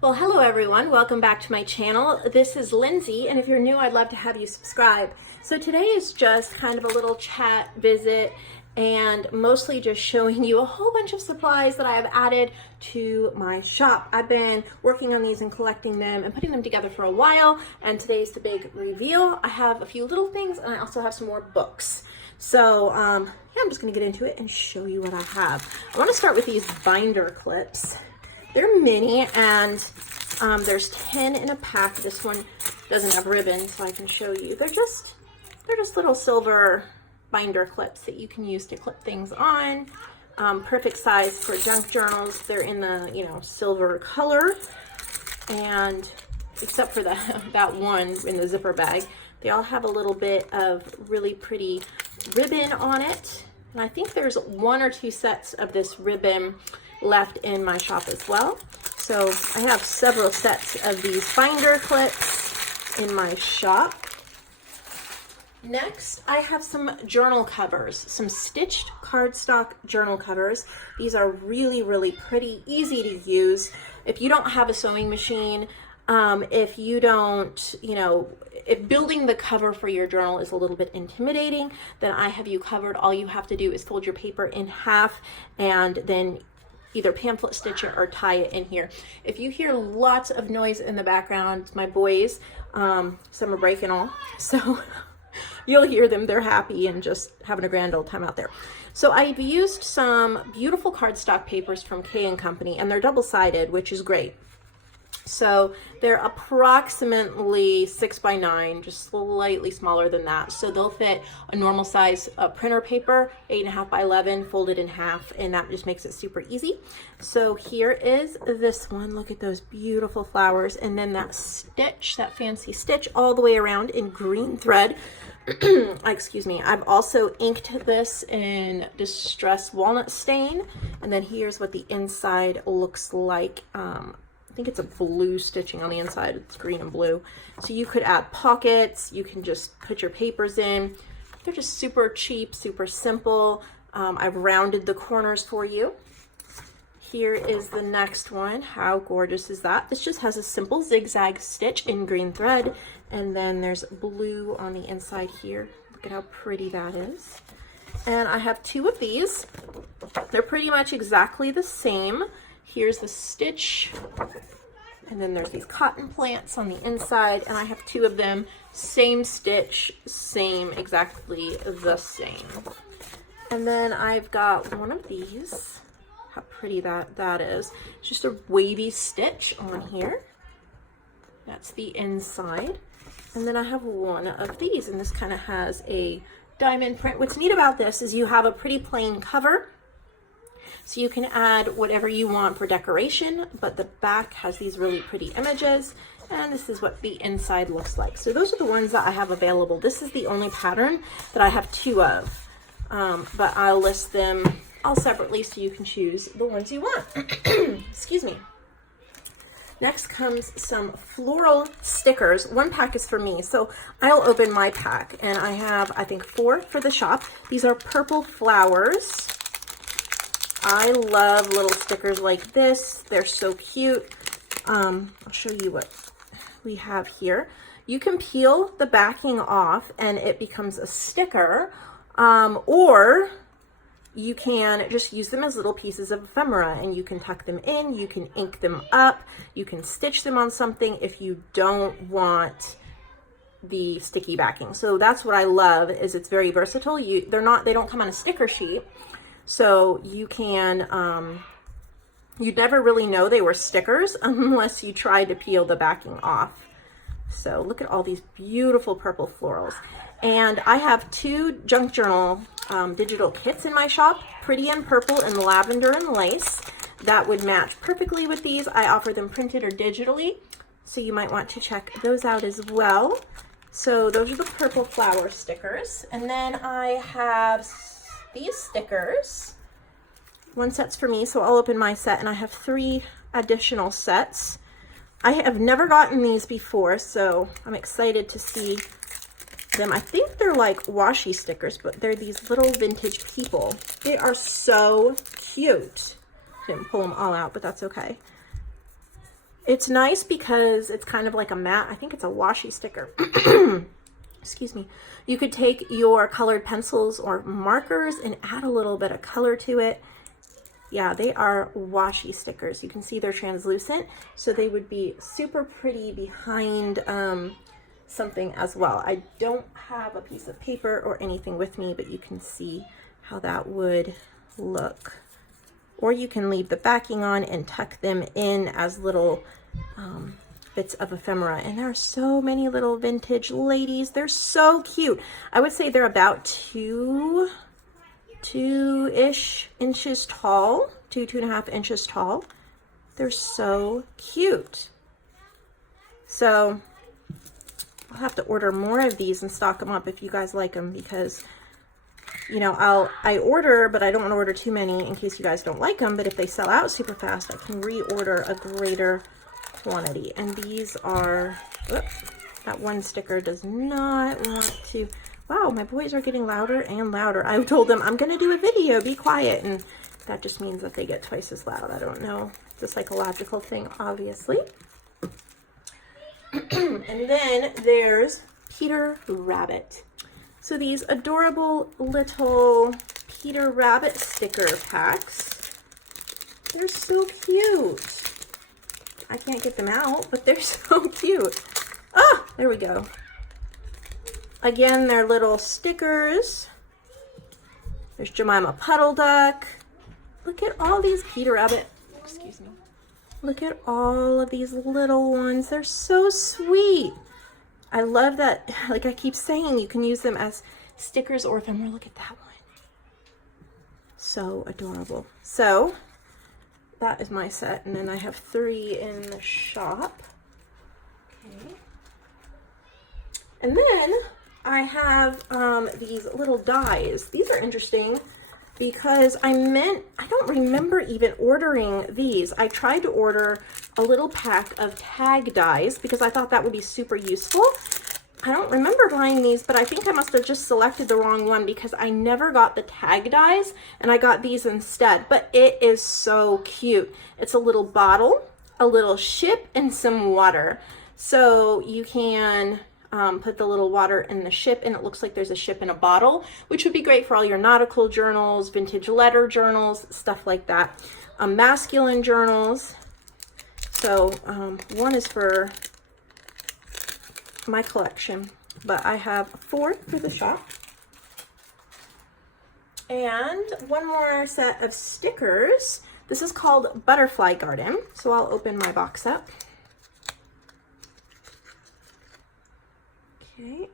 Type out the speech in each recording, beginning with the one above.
Well, hello everyone. Welcome back to my channel. This is Lindsay, and if you're new, I'd love to have you subscribe. So today is just kind of a little chat visit and mostly just showing you a whole bunch of supplies that I have added to my shop. I've been working on these and collecting them and putting them together for a while, and today's the big reveal. I have a few little things, and I also have some more books. So yeah, I'm just gonna get into it and show you what I have. I wanna start with these binder clips. They're mini, and there's 10 in a pack. This one doesn't have ribbon, so I can show you. They're just little silver binder clips that you can use to clip things on. Perfect size for junk journals. They're in the silver color, and except for that one in the zipper bag, they all have a little bit of really pretty ribbon on it. And I think there's 1 or 2 sets of this ribbon left in my shop as well. So I have several sets of these binder clips in my shop. Next, I have some journal covers, some stitched cardstock journal covers. These are really, really pretty, easy to use. If you don't have a sewing machine, if you don't, if building the cover for your journal is a little bit intimidating, then I have you covered. All you have to do is fold your paper in half and then either pamphlet stitch it or tie it in here. If you hear lots of noise in the background, my boys, some are breaking all, so you'll hear them. They're happy and just having a grand old time out there. So I've used some beautiful cardstock papers from K & Company, and they're double-sided, which is great. So they're approximately 6 by 9, just slightly smaller than that. So they'll fit a normal size printer paper, 8.5 by 11, folded in half, and that just makes it super easy. So here is this one. Look at those beautiful flowers, and then that stitch, that fancy stitch all the way around in green thread. Excuse me. I've also inked this in Distress Walnut Stain, and then here's what the inside looks like. I think it's a blue stitching on the inside. It's green and blue. So you could add pockets. You can just put your papers in. They're just super cheap, super simple. I've rounded the corners for you. Here is the next one. How gorgeous is that? This just has a simple zigzag stitch in green thread, and then there's blue on the inside here. Look at how pretty that is. And I have 2 of these. They're pretty much exactly the same. Here's the stitch, and then there's these cotton plants on the inside, and I have 2 of them, same stitch, same, exactly the same. And then I've got one of these. How pretty that is. It's just a wavy stitch on here. That's the inside. And then I have one of these, and this kind of has a diamond print. What's neat about this is you have a pretty plain cover, so you can add whatever you want for decoration, but the back has these really pretty images, and this is what the inside looks like. So those are the ones that I have available. This is the only pattern that I have 2 of, but I'll list them all separately so you can choose the ones you want. Excuse me. Next comes some floral stickers. 1 pack is for me, so I'll open my pack, and I have, I think, 4 for the shop. These are purple flowers. I love little stickers like this. They're so cute. I'll show you what we have here. You can peel the backing off and it becomes a sticker, or you can just use them as little pieces of ephemera, and you can tuck them in, you can ink them up, you can stitch them on something if you don't want the sticky backing. So that's what I love, is it's very versatile. They don't come on a sticker sheet. So you can, you'd never really know they were stickers unless you tried to peel the backing off. So look at all these beautiful purple florals. And I have 2 junk journal digital kits in my shop, pretty in purple and lavender and lace. That would match perfectly with these. I offer them printed or digitally, so you might want to check those out as well. So those are the purple flower stickers. And then I have these stickers. 1 set's for me, so I'll open my set, and I have 3 additional sets. I have never gotten these before, so I'm excited to see them. I think they're like washi stickers, but they're these little vintage people. They are so cute. Didn't pull them all out, but that's okay. It's nice because it's kind of like a matte. I think it's a washi sticker. Excuse me. You could take your colored pencils or markers and add a little bit of color to it. Yeah, they are washi stickers. You can see they're translucent, so they would be super pretty behind something as well. I don't have a piece of paper or anything with me, but you can see how that would look. Or you can leave the backing on and tuck them in as little bits of ephemera. And there are so many little vintage ladies. They're so cute. I would say they're about two-ish inches tall, 2.5 inches tall. They're so cute. So I'll have to order more of these and stock them up if you guys like them, because you know, I order, but I don't want to order too many in case you guys don't like them. But if they sell out super fast, I can reorder a greater quantity. And these are, oops, that one sticker does not want to. Wow, my boys are getting louder and louder. I told them I'm going to do a video, be quiet. And that just means that they get twice as loud. I don't know. It's a psychological thing, obviously. And then there's Peter Rabbit. So these adorable little Peter Rabbit sticker packs, they're so cute. I can't get them out, but they're so cute. Ah, there we go. Again, they're little stickers. There's Jemima Puddle Duck. Look at all these Peter Rabbit, excuse me. Look at all of these little ones. They're so sweet. I love that, like I keep saying, you can use them as stickers or ephemera. Look at that one. So adorable. So that is my set, and then I have 3 in the shop. Okay. And then I have these little dies. These are interesting because I don't remember even ordering these. I tried to order a little pack of tag dies because I thought that would be super useful. I don't remember buying these, but I think I must have just selected the wrong one because I never got the tag dies and I got these instead. But it is so cute. It's a little bottle, a little ship, and some water. So you can put the little water in the ship, and it looks like there's a ship in a bottle, which would be great for all your nautical journals, vintage letter journals, stuff like that. Masculine journals. So one is for my collection, but I have 4 for the shop. And one more set of stickers. This is called Butterfly Garden. So I'll open my box up. Okay.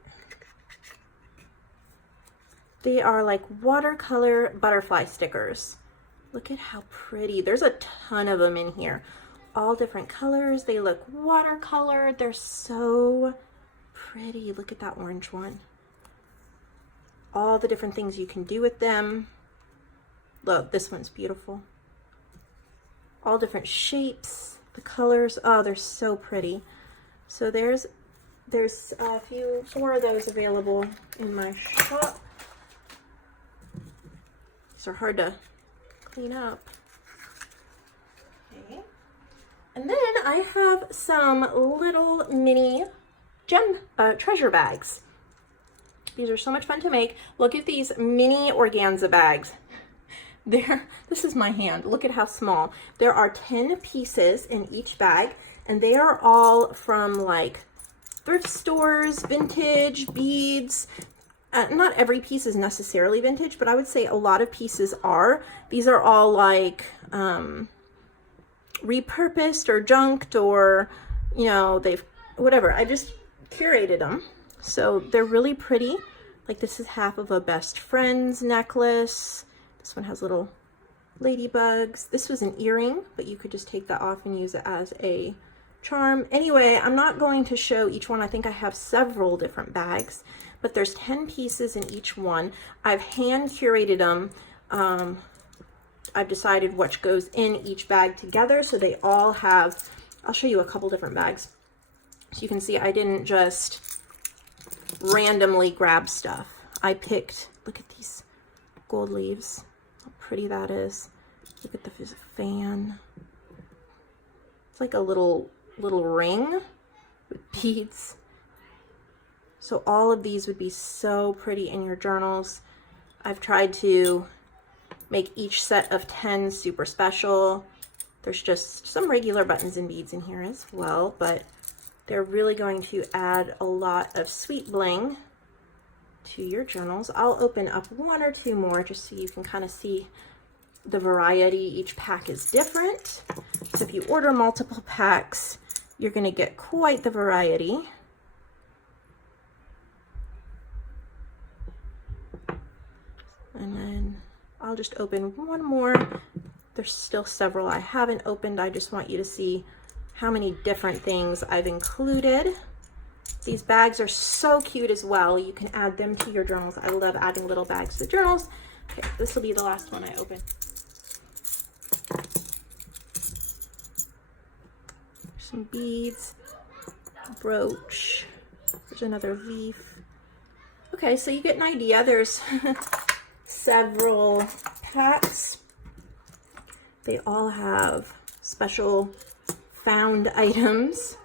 They are like watercolor butterfly stickers. Look at how pretty. There's a ton of them in here. All different colors. They look watercolored. They're so pretty. Look at that orange one. All the different things you can do with them. Look, this one's beautiful. All different shapes, the colors. Oh, they're so pretty. So there's a few, 4 of those available in my shop. These are hard to clean up. Okay. And then I have some little mini gem treasure bags. These are so much fun to make. Look at these mini organza bags. This is my hand. Look at how small. There are 10 pieces in each bag, and they are all from like thrift stores, vintage, beads. Not every piece is necessarily vintage, but I would say a lot of pieces are. These are all like repurposed or junked, or, you know, whatever. I just curated them. So they're really pretty. Like this is half of a best friend's necklace. This one has little ladybugs. This was an earring, but you could just take that off and use it as a charm. Anyway, I'm not going to show each one. I think I have several different bags, but there's 10 pieces in each one. I've hand curated them. I've decided which goes in each bag together, so they all have, I'll show you a couple different bags. So you can see I didn't just randomly grab stuff. I picked, look at these gold leaves, how pretty that is. Look at the fan. It's like a little little ring with beads. So all of these would be so pretty in your journals. I've tried to make each set of 10 super special. There's just some regular buttons and beads in here as well, but they're really going to add a lot of sweet bling to your journals. I'll open up one or two more just so you can kind of see the variety. Each pack is different. So if you order multiple packs, you're going to get quite the variety. And then I'll just open one more. There's still several I haven't opened. I just want you to see how many different things I've included. These bags are so cute as well. You can add them to your journals. I love adding little bags to journals. Okay, this will be the last one I open. Some beads, brooch, there's another leaf. Okay, so you get an idea. There's several packs. They all have special found items.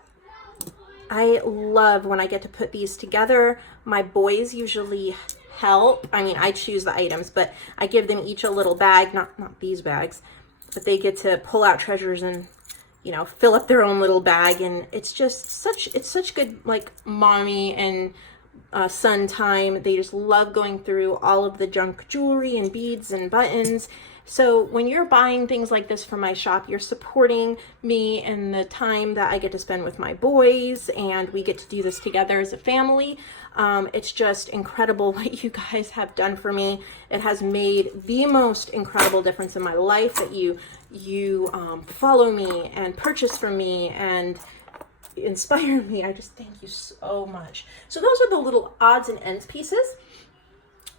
I love when I get to put these together. My boys usually help. I mean, I choose the items, but I give them each a little bag, not these bags, but they get to pull out treasures and, you know, fill up their own little bag. And it's just such good, like, mommy and son time. They just love going through all of the junk jewelry and beads and buttons. So when you're buying things like this from my shop, you're supporting me and the time that I get to spend with my boys, and we get to do this together as a family. It's just incredible what you guys have done for me. It has made the most incredible difference in my life that you follow me and purchase from me and inspire me. I just thank you so much. So those are the little odds and ends pieces.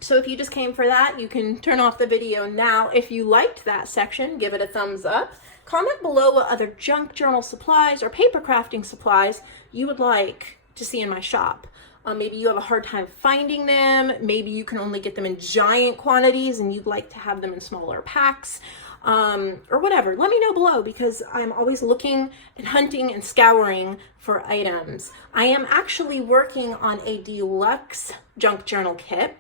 So if you just came for that, you can turn off the video now. If you liked that section, give it a thumbs up. Comment below what other junk journal supplies or paper crafting supplies you would like to see in my shop. Maybe you have a hard time finding them. Maybe you can only get them in giant quantities and you'd like to have them in smaller packs, or whatever. Let me know below, because I'm always looking and hunting and scouring for items. I am actually working on a deluxe junk journal kit.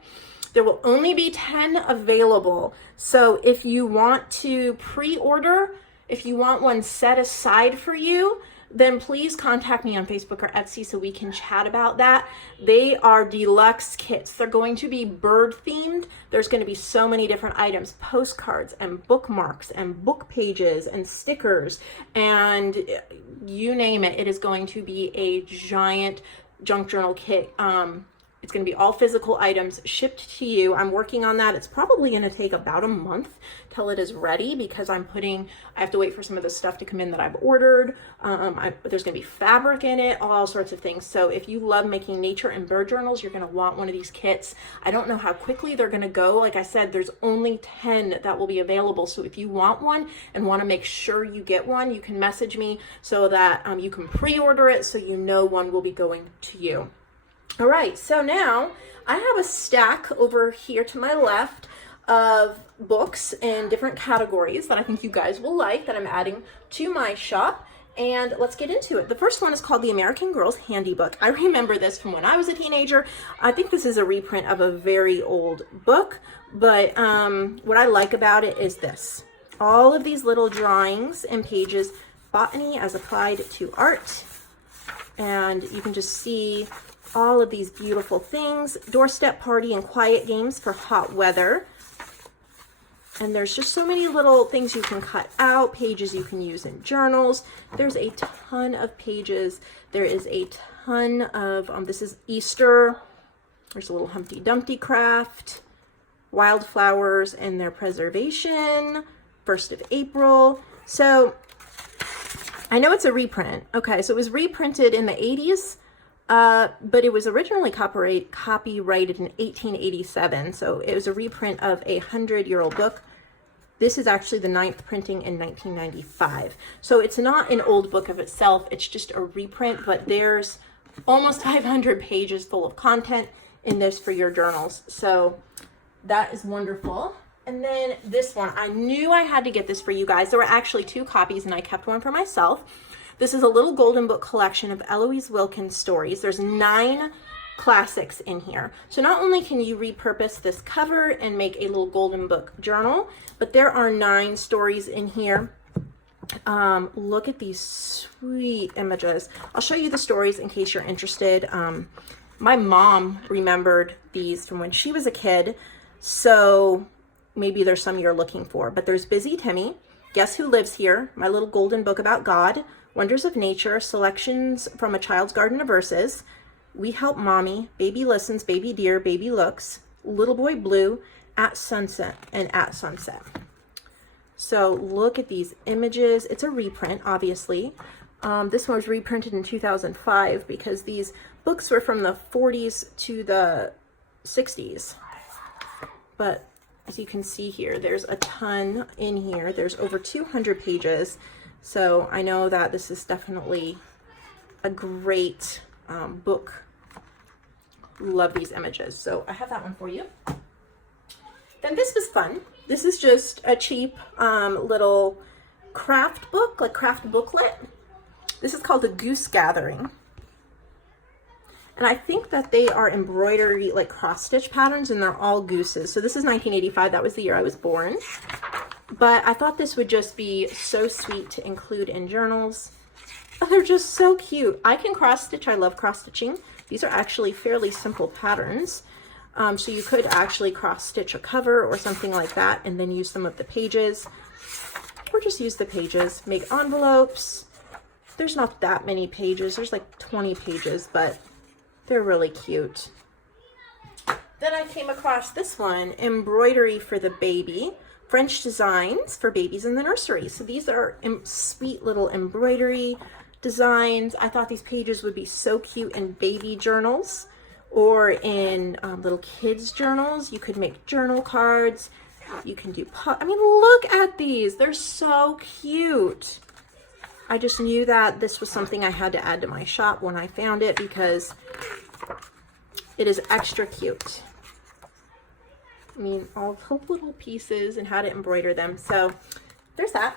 There will only be 10 available. So if you want to pre-order, if you want one set aside for you, then please contact me on Facebook or Etsy so we can chat about that. They are deluxe kits. They're going to be bird themed. There's going to be so many different items, postcards and bookmarks and book pages and stickers and you name it. It is going to be a giant junk journal kit. It's going to be all physical items shipped to you. I'm working on that. It's probably going to take about a month till it is ready, because I have to wait for some of the stuff to come in that I've ordered. There's going to be fabric in it, all sorts of things. So if you love making nature and bird journals, you're going to want one of these kits. I don't know how quickly they're going to go. Like I said, there's only 10 that will be available. So if you want one and want to make sure you get one, you can message me so that you can pre-order it so you know one will be going to you. All right, so now I have a stack over here to my left of books in different categories that I think you guys will like, that I'm adding to my shop, and let's get into it. The first one is called the American Girl's Handy Book. I remember this from when I was a teenager. I think this is a reprint of a very old book, but what I like about it is this. All of these little drawings and pages, botany as applied to art, and you can just see all of these beautiful things. Doorstep party and quiet games for hot weather. And there's just so many little things you can cut out, pages you can use in journals. There's a ton of pages. There is a ton of, this is Easter. There's a little Humpty Dumpty craft, wildflowers and their preservation, 1st of April. So I know it's a reprint. Okay, so it was reprinted in the 80s. But it was originally copyrighted in 1887, so it was a reprint of a 100-year-old book. This is actually the 9th printing in 1995. So it's not an old book of itself, it's just a reprint, but there's almost 500 pages full of content in this for your journals. So that is wonderful. And then this one, I knew I had to get this for you guys. There were actually 2 copies and I kept one for myself. This is a little golden book collection of Eloise Wilkins stories. There's 9 classics in here. So not only can you repurpose this cover and make a little golden book journal, but there are 9 stories in here. Look at these sweet images. I'll show you the stories in case you're interested. My mom remembered these from when she was a kid, so maybe there's some you're looking for. But there's Busy Timmy, Guess Who Lives Here, My Little Golden Book About God, Wonders of Nature, Selections from a Child's Garden of Verses, We Help Mommy, Baby Listens, Baby Dear, Baby Looks, Little Boy Blue, At Sunset, and At Sunset. So look at these images. It's a reprint, obviously. This one was reprinted in 2005 because these books were from the 40s to the 60s. But as you can see here, there's a ton in here. There's over 200 pages. So I know that this is definitely a great book. Love these images. So I have that one for you. Then this was fun. This is just a cheap little craft book, like craft booklet. This is called the Goose Gathering. And I think that they are embroidery, like cross stitch patterns, and they're all gooses. So this is 1985. That was the year I was born. But I thought this would just be so sweet to include in journals. Oh, they're just so cute. I can cross stitch. I love cross stitching. These are actually fairly simple patterns. So you could actually cross stitch a cover or something like that and then use some of the pages, or just use the pages, make envelopes. There's not that many pages. There's like 20 pages, but they're really cute. Then I came across this one, Embroidery for the Baby, French Designs for Babies in the Nursery. So these are sweet little embroidery designs. I thought these pages would be so cute in baby journals or in little kids journals. You could make journal cards. You can do, I mean, look at these. They're so cute. I just knew that this was something I had to add to my shop when I found it because it is extra cute. I mean, all the little pieces and how to embroider them. So there's that.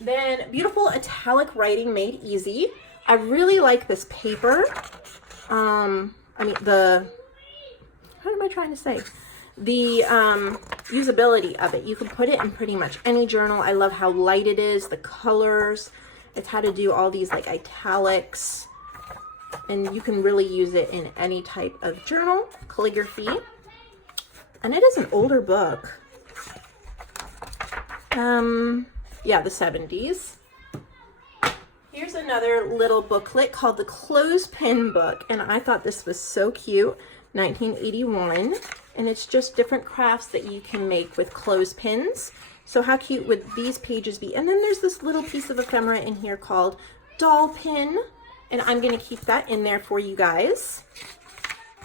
Then beautiful italic writing made easy. I really like this paper. I mean, what am I trying to say? The usability of it. You can put it in pretty much any journal. I love how light it is, the colors. It's how to do all these like italics. And you can really use it in any type of journal. Calligraphy. And it is an older book. Yeah, the 70s. Here's another little booklet called the Clothespin Book. And I thought this was so cute. 1981. And it's just different crafts that you can make with clothespins. So how cute would these pages be? And then there's this little piece of ephemera in here called Doll Pin. And I'm going to keep that in there for you guys.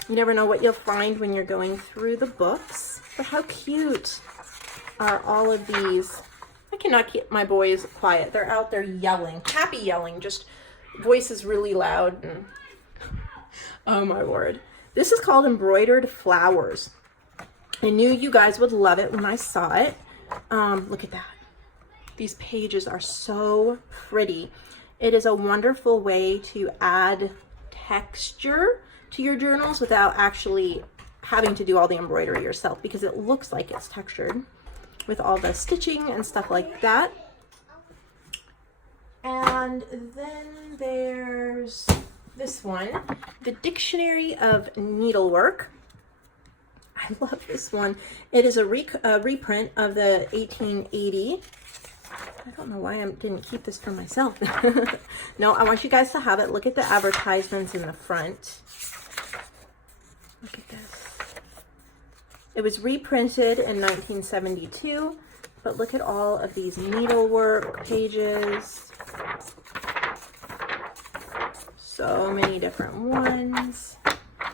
You never know what you'll find when you're going through the books. But how cute are all of these? I cannot keep my boys quiet. They're out there yelling, happy yelling, just voices really loud. And oh my word. This is called Embroidered Flowers. I knew you guys would love it when I saw it. Look at that. These pages are so pretty. It is a wonderful way to add texture to your journals without actually having to do all the embroidery yourself, because it looks like it's textured with all the stitching and stuff like that. And then there's this one, the Dictionary of Needlework. I love this one. It is a reprint of the 1880. I don't know why I didn't keep this for myself. No, I want you guys to have it. Look at the advertisements in the front. Look at this. It was reprinted in 1972, but look at all of these needlework pages. So many different ones.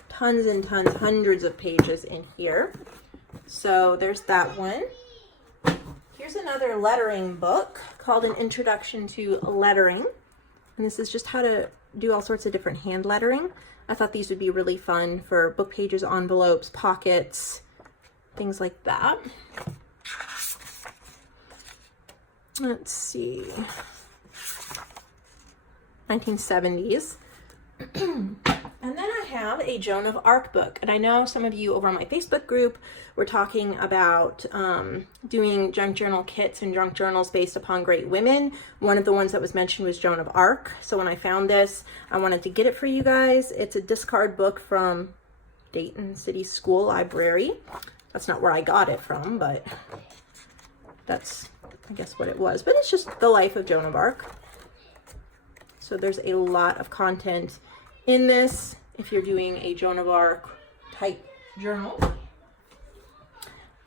Tons and tons, hundreds of pages in here. So there's that one. Here's another lettering book called An Introduction to Lettering. And this is just how to do all sorts of different hand lettering. I thought these would be really fun for book pages, envelopes, pockets, things like that. Let's see. 1970s. And then I have a Joan of Arc book, and I know some of you over on my Facebook group were talking about doing junk journal kits and junk journals based upon great women. One of the ones that was mentioned was Joan of Arc. So when I found this, I wanted to get it for you guys. It's a discard book from Dayton City School Library. That's not where I got it from, but that's, I guess, what it was. But it's just the life of Joan of Arc. So there's a lot of content in this if you're doing a Joan of Arc type journal.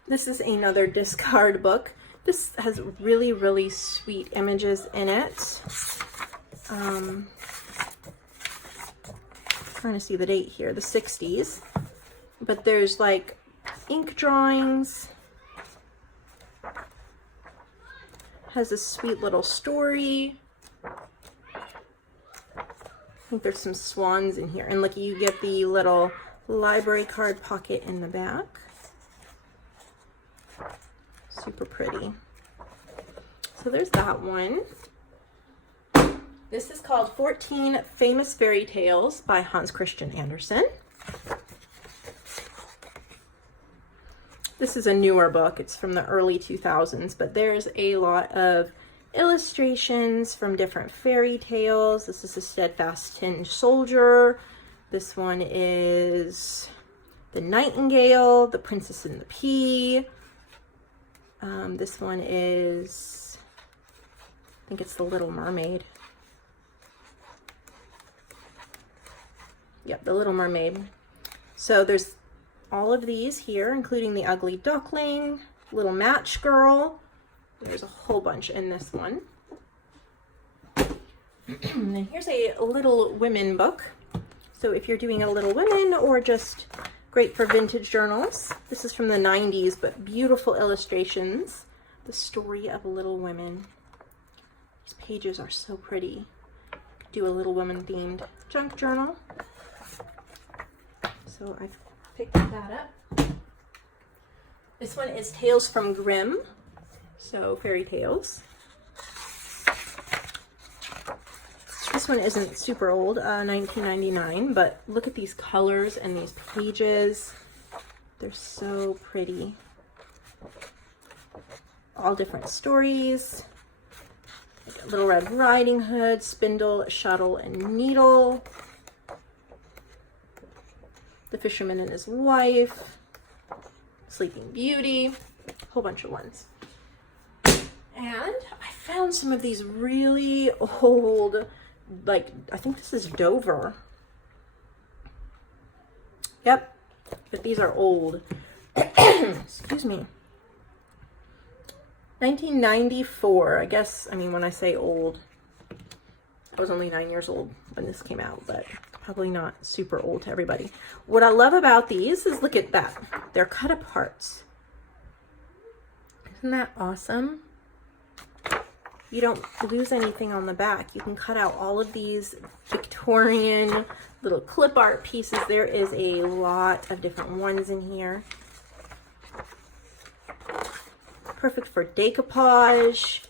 This is another discard book. This has really, really sweet images in it. Trying to see the date here, the 60s. But there's like ink drawings. Has a sweet little story. I think there's some swans in here. And look, you get the little library card pocket in the back. Super pretty. So there's that one. This is called 14 Famous Fairy Tales by Hans Christian Andersen. This is a newer book. It's from the early 2000s, but there's a lot of illustrations from different fairy tales. This is a Steadfast Tin Soldier. This one is The Nightingale, The Princess and the Pea. This one is, I think it's The Little Mermaid. Yep, The Little Mermaid. So there's all of these here, including The Ugly Duckling, Little Match Girl. There's a whole bunch in this one. And then here's a Little Women book. So if you're doing a Little Women or just great for vintage journals, this is from the 90s, but beautiful illustrations. The story of Little Women. These pages are so pretty. Could do a Little Women themed junk journal. So I've picked that up. This one is Tales from Grimm. So fairy tales. This one isn't super old, 1999, but look at these colors and these pages. They're so pretty. All different stories. Little Red Riding Hood, Spindle, Shuttle, and Needle. The Fisherman and His Wife. Sleeping Beauty. A whole bunch of ones. And I found some of these really old, like, I think this is Dover. Yep, but these are old. Excuse me. 1994, I guess, I mean, when I say old, I was only 9 years old when this came out, but probably not super old to everybody. What I love about these is, look at that. They're cut apart. Isn't that awesome? You don't lose anything on the back. You can cut out all of these Victorian little clip art pieces. There is a lot of different ones in here. Perfect for decoupage,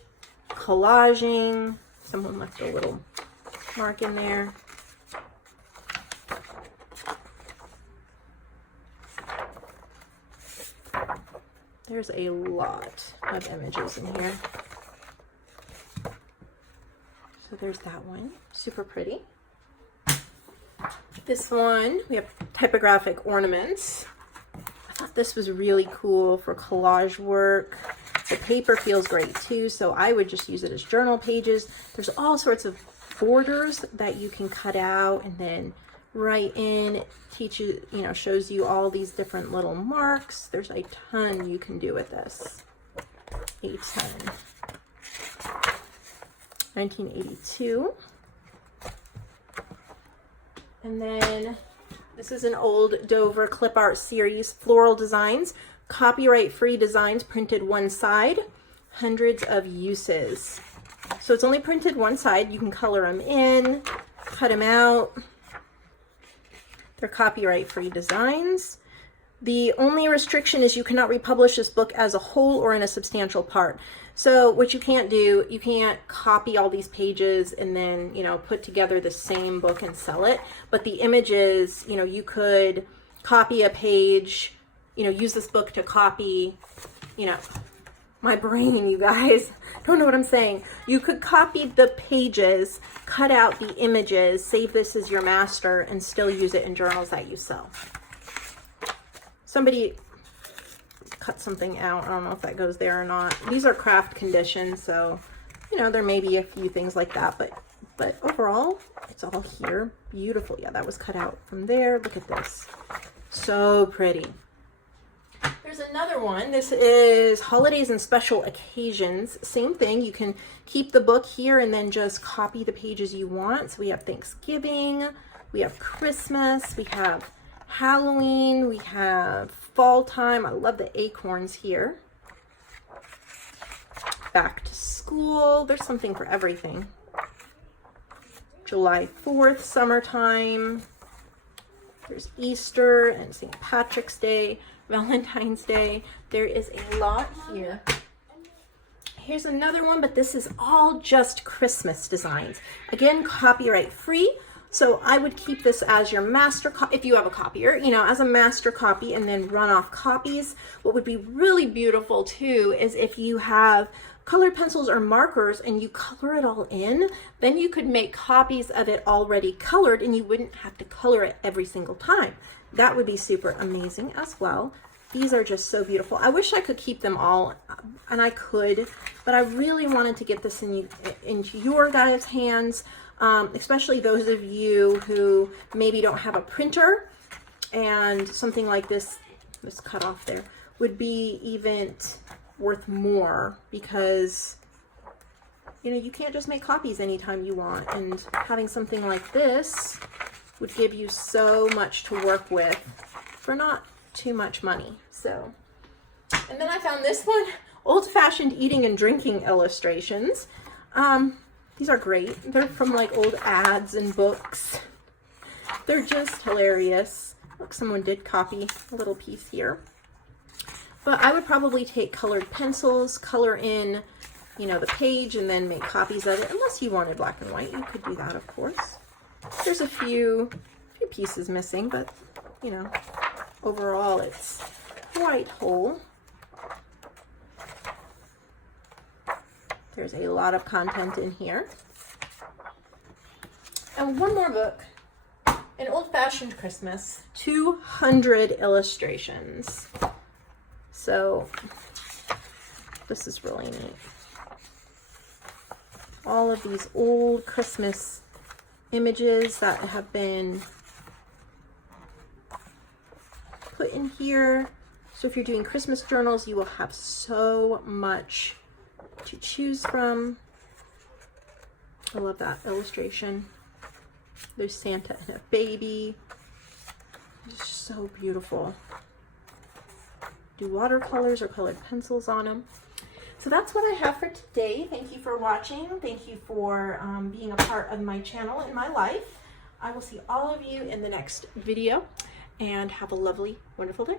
collaging. Someone left a little mark in there. There's a lot of images in here. So there's that one, super pretty. This one, we have Typographic Ornaments. I thought this was really cool for collage work. The paper feels great too, so I would just use it as journal pages. There's all sorts of borders that you can cut out and then write in. It teaches, you know, shows you all these different little marks. There's a ton you can do with this. A ton. 1982. And then this is an old Dover clip art series, Floral Designs, copyright free designs printed one side, hundreds of uses. So it's only printed one side. You can color them in, cut them out. They're copyright free designs. The only restriction is you cannot republish this book as a whole or in a substantial part. So what you can't do, you can't copy all these pages and then, you know, put together the same book and sell it. But the images, you know, you could copy a page, you know, use this book to copy, you know, my brain, you guys, don't know what I'm saying. You could copy the pages, cut out the images, save this as your master, and still use it in journals that you sell. Somebody cut something out. I don't know if that goes there or not. These are craft conditions, so, you know, there may be a few things like that, but overall, it's all here. Beautiful. Yeah, that was cut out from there. Look at this. So pretty. There's another one. This is holidays and special occasions. Same thing. You can keep the book here and then just copy the pages you want. So we have Thanksgiving, we have Christmas, we have Halloween, we have fall time. I love the acorns here. Back to school. There's something for everything. July 4th, summertime. There's Easter and St. Patrick's Day, Valentine's Day. There is a lot here. Here's another one, but this is all just Christmas designs. Again, copyright free. So I would keep this as your master copy, if you have a copier, you know, as a master copy, and then run off copies. What would be really beautiful too is if you have colored pencils or markers and you color it all in, then you could make copies of it already colored and you wouldn't have to color it every single time. That would be super amazing as well. These are just so beautiful. I wish I could keep them all, and I could, but I really wanted to get this into your guys' hands, especially those of you who maybe don't have a printer, and something like this cut off there, would be even worth more, because you know, you can't just make copies anytime you want, and having something like this would give you so much to work with for not too much money. So, and then I found this one, old-fashioned eating and drinking illustrations. These are great. They're from like old ads and books. They're just hilarious. Look, someone did copy a little piece here. But I would probably take colored pencils, color in, you know, the page, and then make copies of it. Unless you wanted black and white, you could do that, of course. There's a few pieces missing, but, you know, overall it's quite whole. There's a lot of content in here. And one more book, An Old-Fashioned Christmas, 200 illustrations. So this is really neat. All of these old Christmas images that have been put in here. So if you're doing Christmas journals, you will have so much to choose from. I love that illustration. There's Santa and a baby. It's so beautiful. Do watercolors or colored pencils on them. So that's what I have for today. Thank you for watching. Thank you for being a part of my channel and my life. I will see all of you in the next video, and have a lovely, wonderful day.